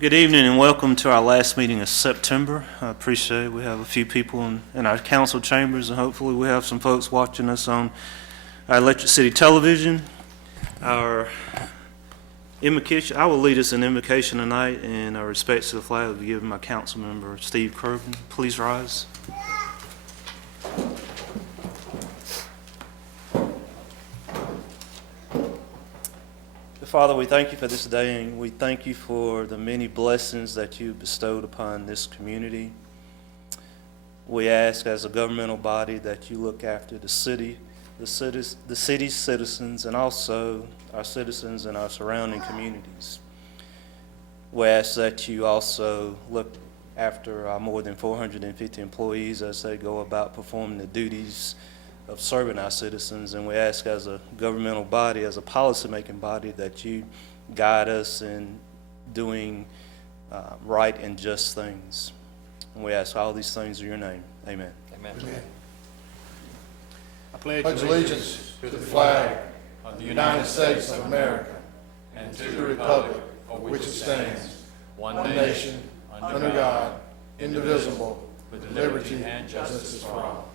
Good evening and welcome to our last meeting of September. I appreciate it. We have a few people in our council chambers, and hopefully we have some folks watching us on our Electric City Television. Our invocation, I will lead us in invocation tonight, and our respects to the flag will be given by council member Steve Kirven. Please rise. Father, we thank you for this day, and we thank you for the many blessings that you bestowed upon this community. We ask as a governmental body that you look after the city's citizens, and also our citizens in our surrounding communities. We ask that you also look after our more than 450 employees as they go about performing the duties of serving our citizens, and we ask as a governmental body, as a policy-making body, that you guide us in doing right and just things. And we ask all these things in your name. Amen. Amen. Amen. I pledge allegiance to the flag of the United States of America and to the republic for which it stands, one nation, under God, indivisible, with liberty and justice for all.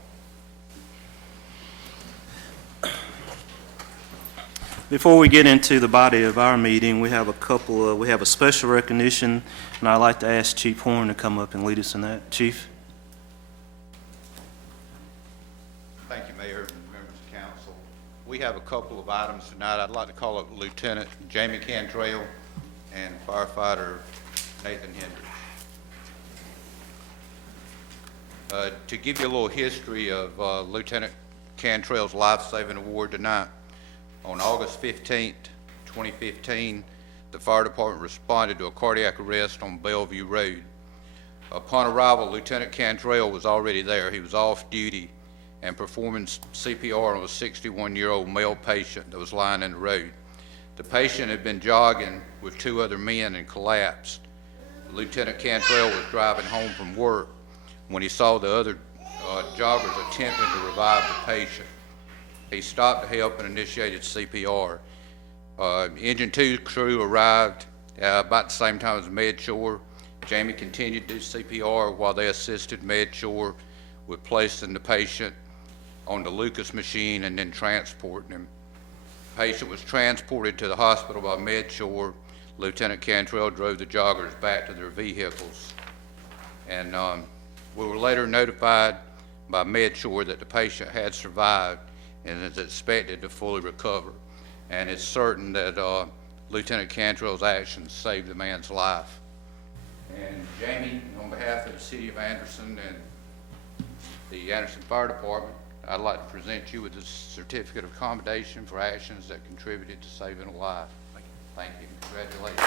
Before we get into the body of our meeting, we have a special recognition, and I'd like to ask Chief Horn to come up and lead us in that. Chief. Thank you, Mayor and members of council. We have a couple of items tonight. I'd like to call up Lieutenant Jamie Cantrell and Firefighter Nathan Hendrix. To give you a little history of Lieutenant Cantrell's life-saving award tonight, on August 15th, 2015, the fire department responded to a cardiac arrest on Bellevue Road. Upon arrival, Lieutenant Cantrell was already there. He was off duty and performing CPR on a 61-year-old male patient that was lying in the road. The patient had been jogging with two other men and collapsed. Lieutenant Cantrell was driving home from work when he saw the other joggers attempting to revive the patient. He stopped to help and initiated CPR. Engine 2 crew arrived about the same time as MedShore. Jamie continued to do CPR while they assisted MedShore with placing the patient on the Lucas machine and then transporting him. The patient was transported to the hospital by MedShore. Lieutenant Cantrell drove the joggers back to their vehicles. And we were later notified by MedShore that the patient had survived and is expected to fully recover. And it's certain that Lieutenant Cantrell's actions saved the man's life. And Jamie, on behalf of the City of Anderson and the Anderson Fire Department, I'd like to present you with a certificate of commendation for actions that contributed to saving a life. Thank you. Congratulations.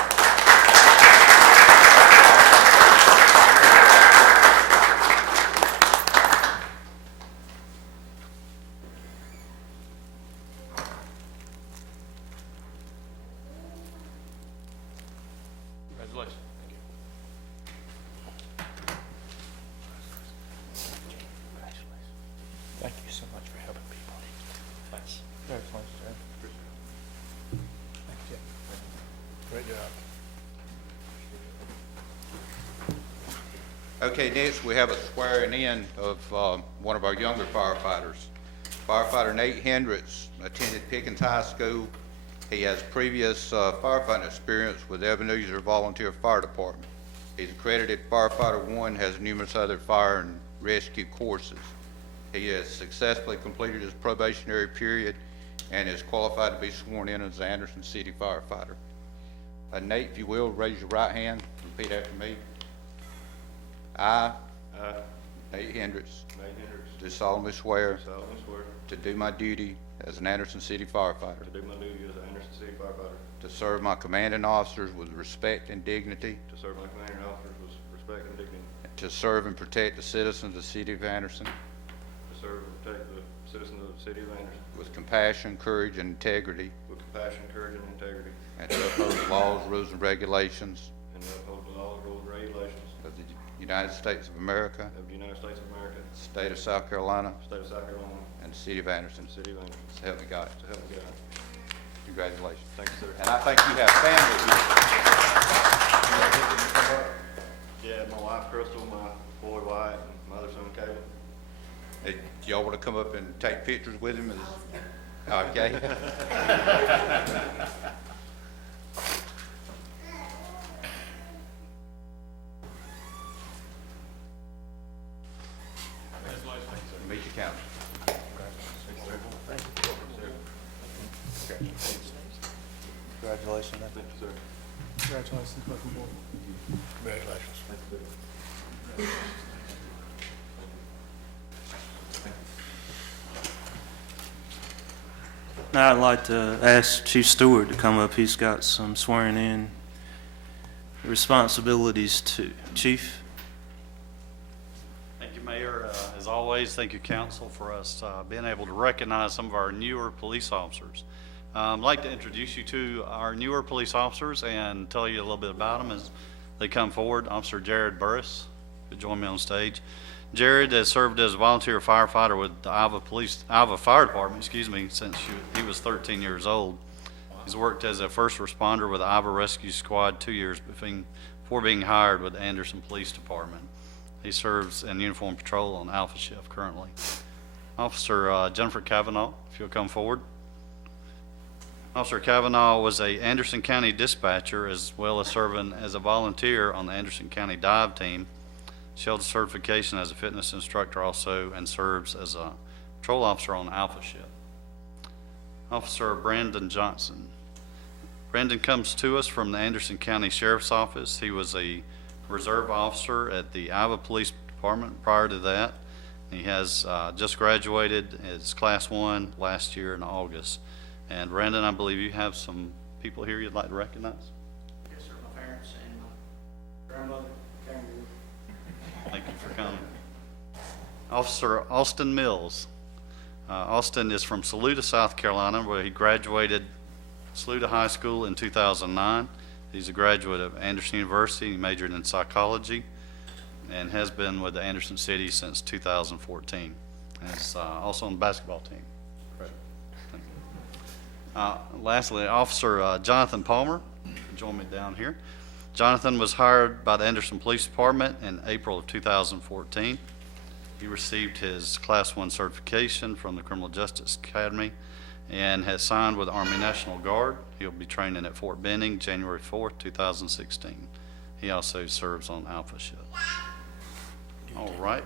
Thank you so much for helping people. Thanks. Very much, sir. Thank you. Great job. Okay, next we have a swearing in of one of our younger firefighters. Firefighter Nate Hendrix attended Pickens High School. He has previous firefighting experience with Ebenezer Volunteer Fire Department. He's accredited Firefighter 1, has numerous other fire and rescue courses. He has successfully completed his probationary period and is qualified to be sworn in as an Anderson City firefighter. Nate, if you will, raise your right hand, repeat after me. I, Nate Hendrix, do solemnly swear to do my duty as an Anderson City firefighter, to serve my commanding officers with respect and dignity, to serve and protect the citizens of the City of Anderson, with compassion, courage, and integrity, and to uphold the laws, rules, and regulations of the United States of America, State of South Carolina, and the City of Anderson. So help me God. Congratulations. Thank you, sir. And I think you have family here. Yeah, my wife Crystal, my boy Wyatt, and my other son Caleb. Hey, do y'all want to come up and take pictures with him? Okay. Meet your council. Congratulations. Congratulations, welcome aboard. Now I'd like to ask Chief Stewart to come up. He's got some swearing in responsibilities too. Chief? Thank you, Mayor. As always, thank you, council, for us being able to recognize some of our newer police officers. I'd like to introduce you to our newer police officers and tell you a little bit about them as they come forward. Officer Jared Burriss, could join me on stage. Jared has served as a volunteer firefighter with the Iowa Fire Department, since he was 13 years old. He's worked as a first responder with the Iowa Rescue Squad 2 years before being hired with the Anderson Police Department. He serves in uniform patrol on Alpha Shift currently. Officer Jennifer Cavanaugh, if you'll come forward. Officer Cavanaugh was a Anderson County dispatcher as well as serving as a volunteer on the Anderson County dive team. She holds certification as a fitness instructor also and serves as a patrol officer on Alpha Shift. Officer Brandon Johnson. Brandon comes to us from the Anderson County Sheriff's Office. He was a reserve officer at the Iowa Police Department prior to that. He has just graduated as Class 1 last year in August. And Brandon, I believe you have some people here you'd like to recognize? Yes, sir. My parents and my grandmother, Karen. Thank you for coming. Officer Austin Mills. Austin is from Saluda, South Carolina, where he graduated Saluda High School in 2009. He's a graduate of Anderson University. He majored in psychology and has been with the Anderson City since 2014. And is also on the basketball team. Correct. Thank you. Lastly, Officer Jonathan Palmer. Join me down here. Jonathan was hired by the Anderson Police Department in April of 2014. He received his Class 1 certification from the Criminal Justice Academy and has signed with the Army National Guard. He'll be training at Fort Benning January 4th, 2016. He also serves on Alpha Shift. All right.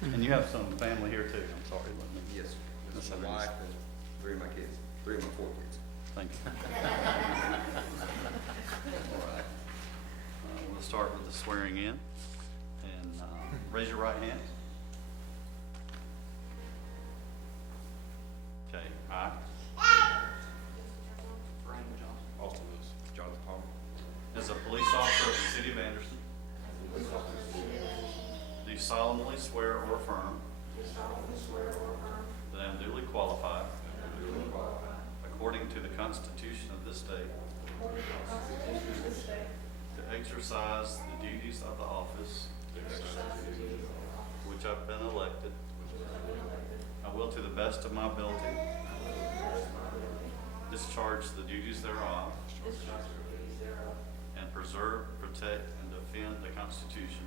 And you have some family here too. I'm sorry. Yes, this is my wife and 3 of my kids, 3 of my 4 kids. Thank you. All right. We'll start with the swearing in. And raise your right hand. Okay, I. Brandon Johnson. Austin Mills, Jonathan Palmer. As a police officer of the city of Anderson, do solemnly swear or affirm that I am duly qualified according to the Constitution of this state to exercise the duties of the office which I've been elected. I will, to the best of my ability, discharge the duties thereof and preserve, protect, and defend the Constitution.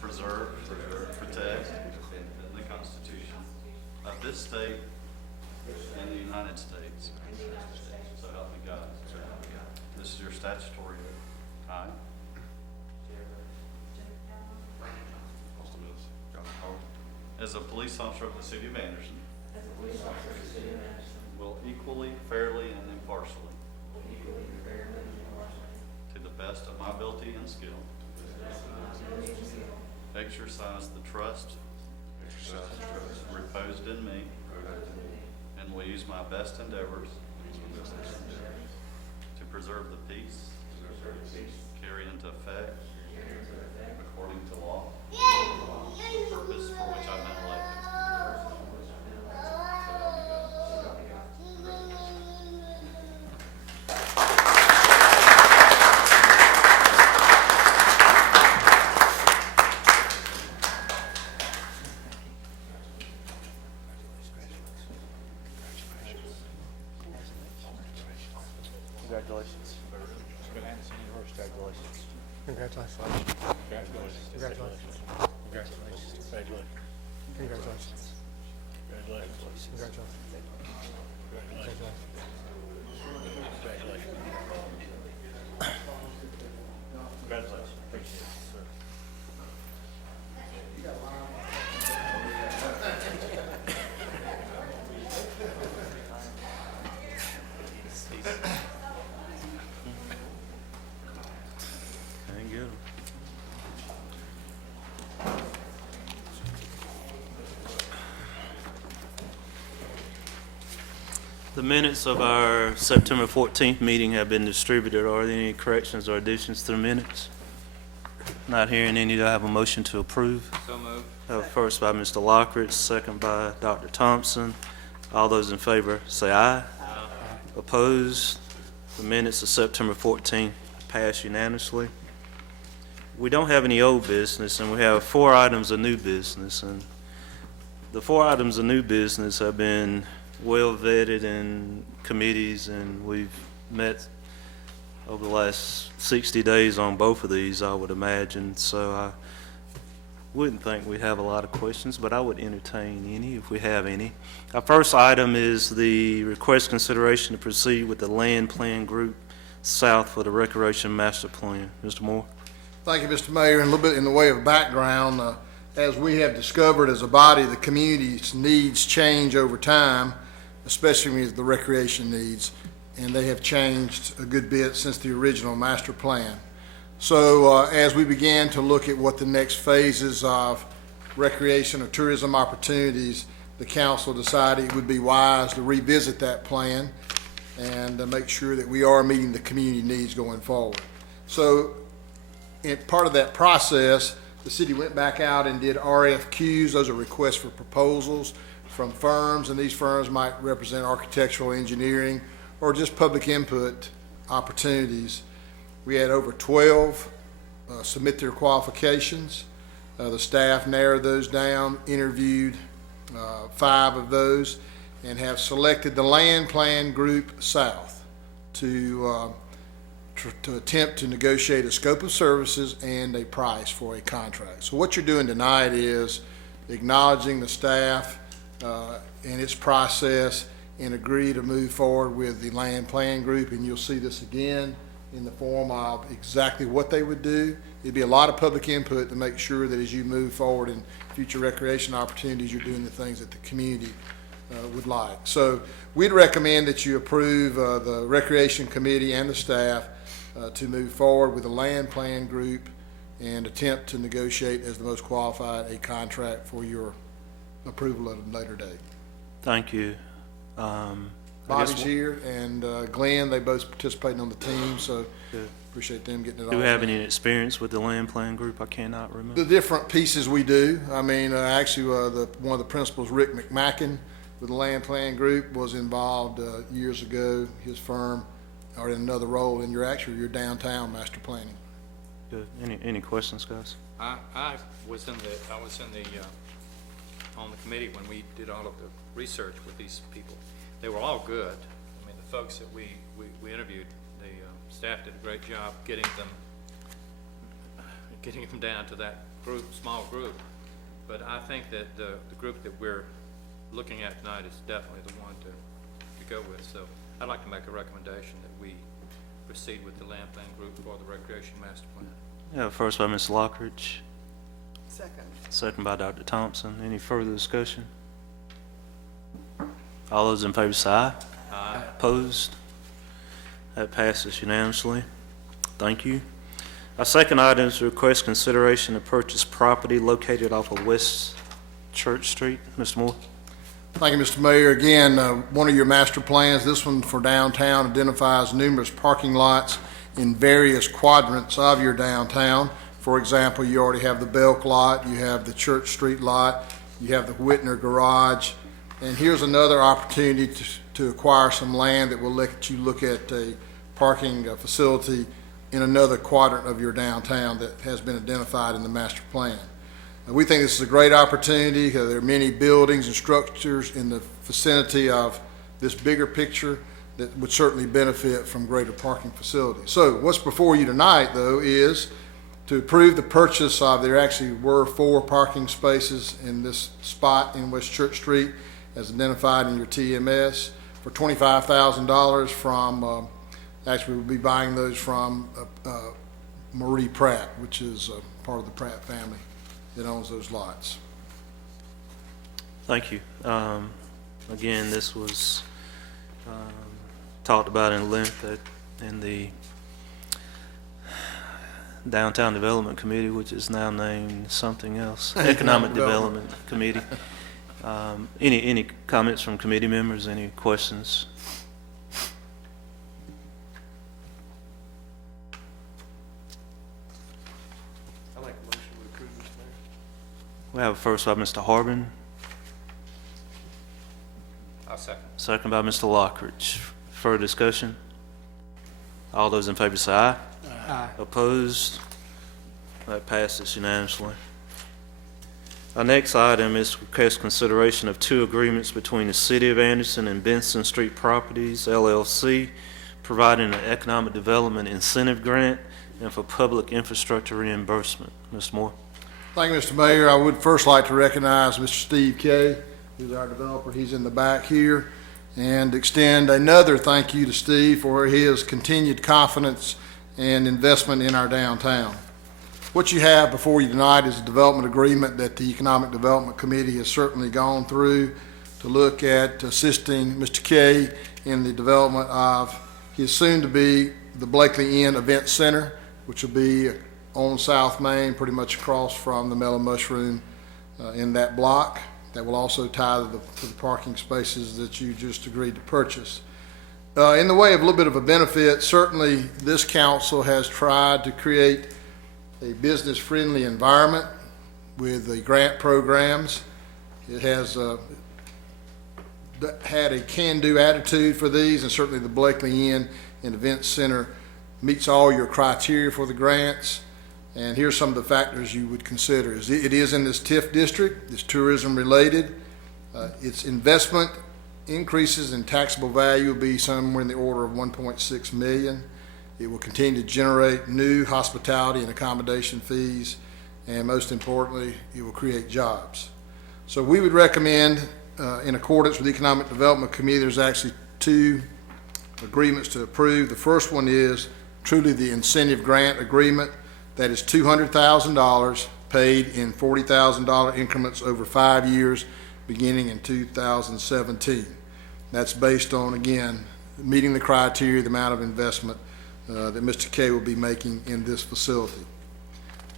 Preserve, protect, and defend the Constitution of this state and the United States. So help me God. This is your statutory oath. I. Austin Mills, Jonathan Palmer. As a police officer of the city of Anderson, will equally, fairly, and impartially, to the best of my ability and skill, exercise the trust reposed in me, and will use my best endeavors to preserve the peace, carry into effect, according to law, the purpose for which I've been elected. Congratulations. Congratulations. Congratulations. Congratulations. Congratulations. Congratulations. Congratulations. Congratulations. Congratulations. Congratulations. Appreciate it, sir. Can't get 'em. The minutes of our September 14th meeting have been distributed. Are there any corrections or additions to the minutes? Not hearing any, do I have a motion to approve? So moved. First by Mr. Lockridge, second by Dr. Thompson. All those in favor say aye. Aye. Opposed? The minutes of September 14th pass unanimously. We don't have any old business, and we have 4 items of new business. And the 4 items of new business have been well vetted in committees, and we've met over the last 60 days on both of these, I would imagine. So I wouldn't think we'd have a lot of questions, but I would entertain any if we have any. Our first item is the request consideration to proceed with the LandPlan Group South for the Recreation Master Plan. Mr. Moore? Thank you, Mr. Mayor. And a little bit in the way of background, as we have discovered as a body, the community's needs change over time, especially with the recreation needs, and they have changed a good bit since the original master plan. So as we began to look at what the next phases of recreation or tourism opportunities, the council decided it would be wise to revisit that plan and make sure that we are meeting the community needs going forward. So in part of that process, the city went back out and did RFQs. Those are requests for proposals from firms, and these firms might represent architectural, engineering, or just public input opportunities. We had over 12 submit their qualifications. The staff narrowed those down, interviewed 5 of those, and have selected the LandPlan Group South to attempt to negotiate a scope of services and a price for a contract. So what you're doing tonight is acknowledging the staff and its process and agree to move forward with the LandPlan Group, and you'll see this again in the form of exactly what they would do. It'd be a lot of public input to make sure that as you move forward in future recreation opportunities, you're doing the things that the community would like. So we'd recommend that you approve the Recreation Committee and the staff to move forward with the LandPlan Group and attempt to negotiate as the most qualified a contract for your approval at a later date. Thank you. Bobby's here, and Glenn, they both participating on the team, so Good. appreciate them getting it all. Do we have done. any experience with the LandPlan Group? I cannot remember. The different pieces we do. I mean, actually, one of the principals, Rick McMacken, with the LandPlan Group, was involved years ago. His firm are in another role, and you're downtown master planning. Good. Any questions, guys? I was in the on the committee when we did all of the research with these people. They were all good. I mean, the folks that we interviewed, the staff did a great job getting them down to that group, small group. But I think that the group that we're looking at tonight is definitely the one to go with. So I'd like to make a recommendation that we proceed with the LandPlan Group for the Recreation Master Plan. Yeah, first by Ms. Lockridge, Second. second by Dr. Thompson. Any further discussion? All those in favor say aye. Aye. Opposed? That passes unanimously. Thank you. Our second item is to request consideration to purchase property located off of West Church Street. Mr. Moore? Thank you, Mr. Mayor. Again, one of your master plans, this one for downtown, identifies numerous parking lots in various quadrants of your downtown. For example, you already have the Belk lot, you have the Church Street lot, you have the Whitner Garage, and here's another opportunity to acquire some land that will let you look at a parking facility in another quadrant of your downtown that has been identified in the master plan. We think this is a great opportunity because there are many buildings and structures in the vicinity of this bigger picture that would certainly benefit from greater parking facilities. So what's before you tonight, though, is to approve the purchase of, there actually were 4 parking spaces in this spot in West Church Street as identified in your TMS for $25,000 from, actually we'll be buying those from Marie Pratt, which is part of the Pratt family that owns those lots. Thank you. Again, this was talked about in length in the Downtown Development Committee, which is now named something else, Economic Development Committee. Any comments from committee members? Any questions? I make a motion to approve, Mr. Mayor. We have a first by Mr. Harbin, I'll second. second by Mr. Lockridge. Further discussion? All those in favor say aye. Aye. Opposed? That passes unanimously. Our next item is request consideration of 2 agreements between the City of Anderson and Benson Street Properties, LLC, providing an economic development incentive grant and for public infrastructure reimbursement. Mr. Moore. Thank you, Mr. Mayor. I would first like to recognize Mr. Steve Kay, who's our developer. He's in the back here, and extend another thank you to Steve for his continued confidence and investment in our downtown. What you have before you tonight is a development agreement that the Economic Development Committee has certainly gone through to look at assisting Mr. Kay in the development of his soon-to-be the Blakely Inn Event Center, which will be on South Main, pretty much across from the Mellow Mushroom in that block. That will also tie to the parking spaces that you just agreed to purchase. In the way of a little bit of a benefit, certainly this council has tried to create a business-friendly environment with the grant programs. It has had a can-do attitude for these, and certainly the Blakely Inn and Event Center meets all your criteria for the grants. And here's some of the factors you would consider. It is in this TIF district, it's tourism related. Its investment increases in taxable value will be somewhere in the order of 1.6 million. It will continue to generate new hospitality and accommodation fees, and most importantly, it will create jobs. So we would recommend, in accordance with the Economic Development Committee, there's actually 2 agreements to approve. The first one is truly the incentive grant agreement. That is $200,000 paid in $40,000 increments over 5 years, beginning in 2017. That's based on, again, meeting the criteria, the amount of investment that Mr. Kay will be making in this facility.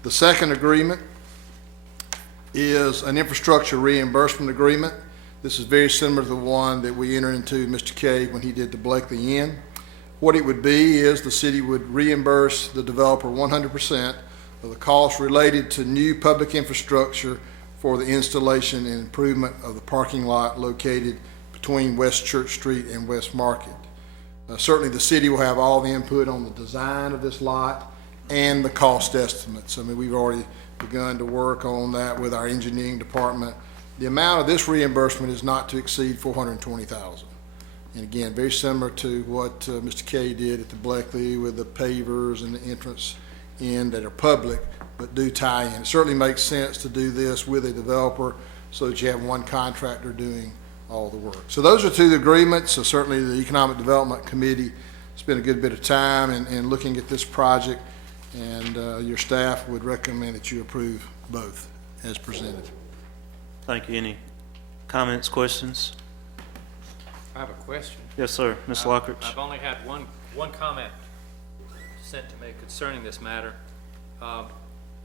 The second agreement is an infrastructure reimbursement agreement. This is very similar to the one that we entered into Mr. Kay when he did the Blakely Inn. What it would be is the city would reimburse the developer 100% of the costs related to new public infrastructure for the installation and improvement of the parking lot located between West Church Street and West Market. Certainly the city will have all the input on the design of this lot and the cost estimates. I mean, we've already begun to work on that with our engineering department. The amount of this reimbursement is not to exceed $420,000. And again, very similar to what Mr. Kay did at the Blakely with the pavers and the entrance in that are public, but do tie in. It certainly makes sense to do this with a developer so that you have one contractor doing all the work. So those are 2 agreements. So certainly the Economic Development Committee spent a good bit of time in looking at this project, and your staff would recommend that you approve both as presented. Thank you. Any comments, questions? I have a question. Yes, sir. Ms. Lockridge. I've only had one comment sent to me concerning this matter.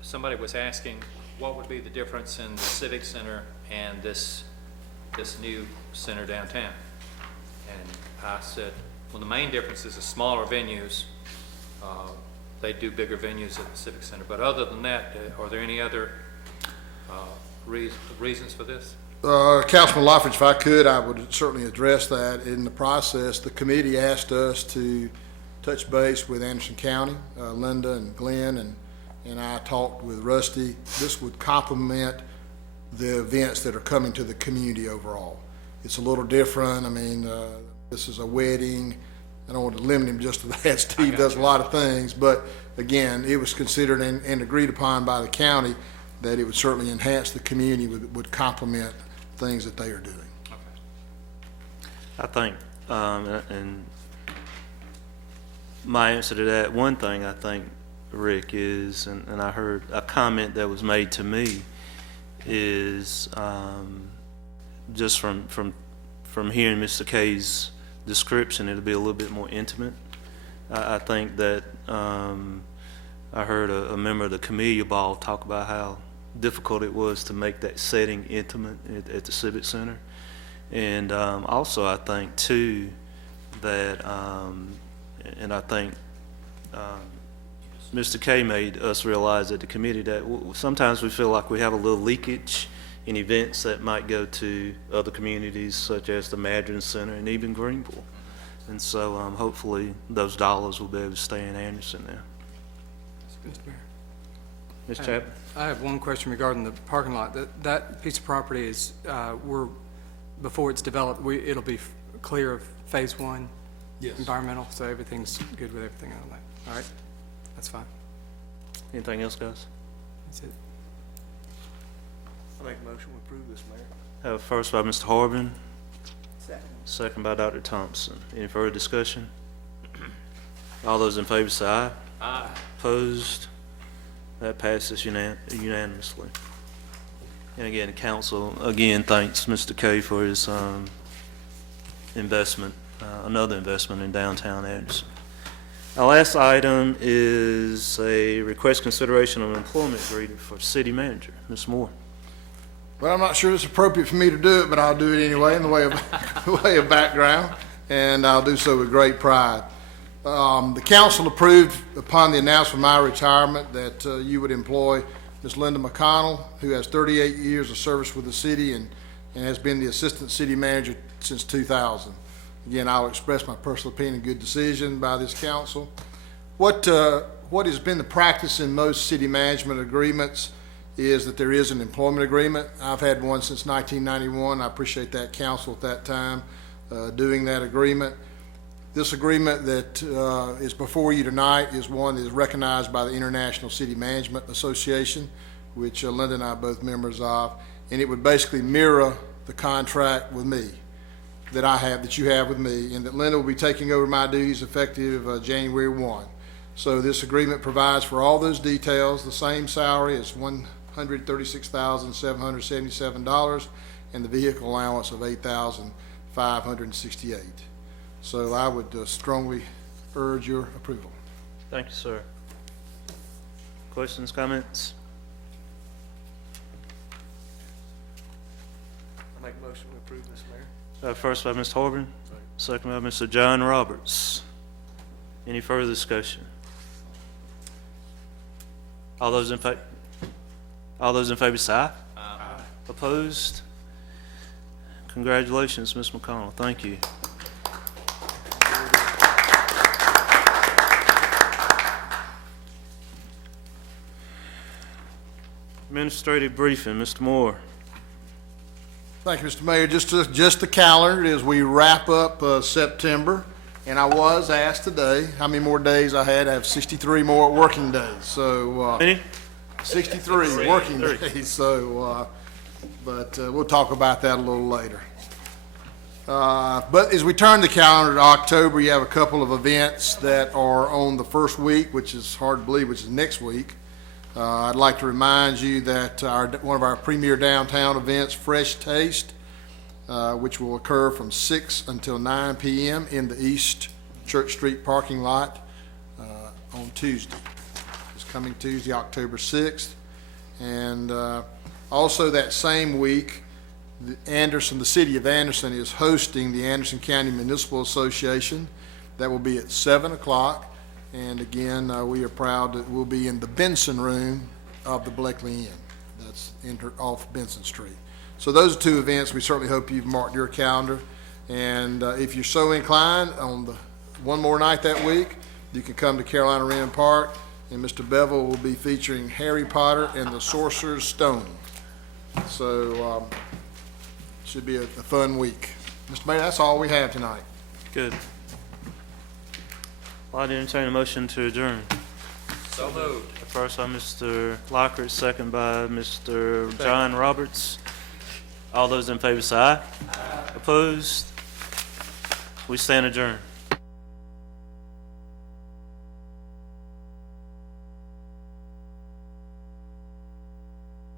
Somebody was asking what would be the difference in the Civic Center and this new center downtown. And I said, well, the main difference is the smaller venues. They do bigger venues at the Civic Center. But other than that, are there any other reasons for this? Councilman Lockridge, if I could, I would certainly address that. In the process, the committee asked us to touch base with Anderson County. Linda and Glenn and I talked with Rusty. This would complement the events that are coming to the community overall. It's a little different. I mean, this is a wedding, I don't want to limit him just to that. Steve does a lot of things, but again, it was considered and agreed upon by the county that it would certainly enhance the community, would complement things that they are doing. I think, and my answer to that, one thing I think, Rick, is, and I heard a comment that was made to me, is just from hearing Mr. K's description, it'll be a little bit more intimate. I think that I heard a member of the Camellia Ball talk about how difficult it was to make that setting intimate at the Civic Center. And also I think too that, and I think Mr. K made us realize at the committee that sometimes we feel like we have a little leakage in events that might go to other communities such as the Madron Center and even Greenville. And so hopefully those dollars will be able to stay in Anderson now. Mr. Mayor. Ms. Chapman? I have one question regarding the parking lot. That piece of property is, before it's developed, it'll be clear of phase one? Yes. Environmental, so everything's good with everything on that. All right, that's fine. Anything else, guys? That's it. I make a motion to approve this, Mayor. Have a first by Mr. Harbin. Second by Dr. Thompson. Any further discussion? All those in favor say aye. Aye. Opposed? That passes unanimously. And again, the council, again, thanks Mr. K for his investment, another investment in downtown Anderson. Our last item is a request consideration of an employment agreement for city manager. Ms. Moore. Well, I'm not sure it's appropriate for me to do it, but I'll do it anyway in the way of background, and I'll do so with great pride. The council approved upon the announcement of my retirement that you would employ Ms. Linda McConnell, who has 38 years of service with the city and has been the assistant city manager since 2000. Again, I'll express my personal opinion, a good decision by this council. What has been the practice in most city management agreements is that there is an employment agreement. I've had one since 1991. I appreciate that council at that time doing that agreement. This agreement that is before you tonight is one that is recognized by the International City Management Association, which Linda and I are both members of, and it would basically mirror the contract with me that you have with me, and that Linda will be taking over my duties effective January 1. So this agreement provides for all those details, the same salary as $136,777, and the vehicle allowance of $8,568. So I would strongly urge your approval. Thank you, sir. Questions, comments? I make a motion to approve this, Mayor. First by Mr. Harbin, second by Mr. John Roberts. Any further discussion? All those in favor say aye. Aye. Opposed? Congratulations, Ms. McConnell. Thank you. Administrative briefing, Mr. Moore. Thank you, Mr. Mayor. Just the calendar as we wrap up September, and I was asked today how many more days I had. I have 63 more working days. So 63 working days. So, but we'll talk about that a little later. But as we turn the calendar to October, you have a couple of events that are on the first week, which is hard to believe, which is next week. I'd like to remind you that one of our premier downtown events, Fresh Taste, which will occur from 6 until 9 p.m. in the East Church Street parking lot on Tuesday. It's coming Tuesday, October 6th. And also that same week, the city of Anderson is hosting the Anderson County Municipal Association. That will be at 7 o'clock. And again, we are proud that we'll be in the Benson room of the Blakely Inn. That's off Benson Street. So those are two events. We certainly hope you've marked your calendar. And if you're so inclined, on the one more night that week, you can come to Carolina Wren Park, and Mr. Bevel will be featuring Harry Potter and the Sorcerer's Stone. So should be a fun week. Mr. Mayor, that's all we have tonight. Good. I'll entertain a motion to adjourn. So moved. First by Mr. Lockhart, second by Mr. John Roberts. All those in favor say aye. Opposed? We stand adjourned.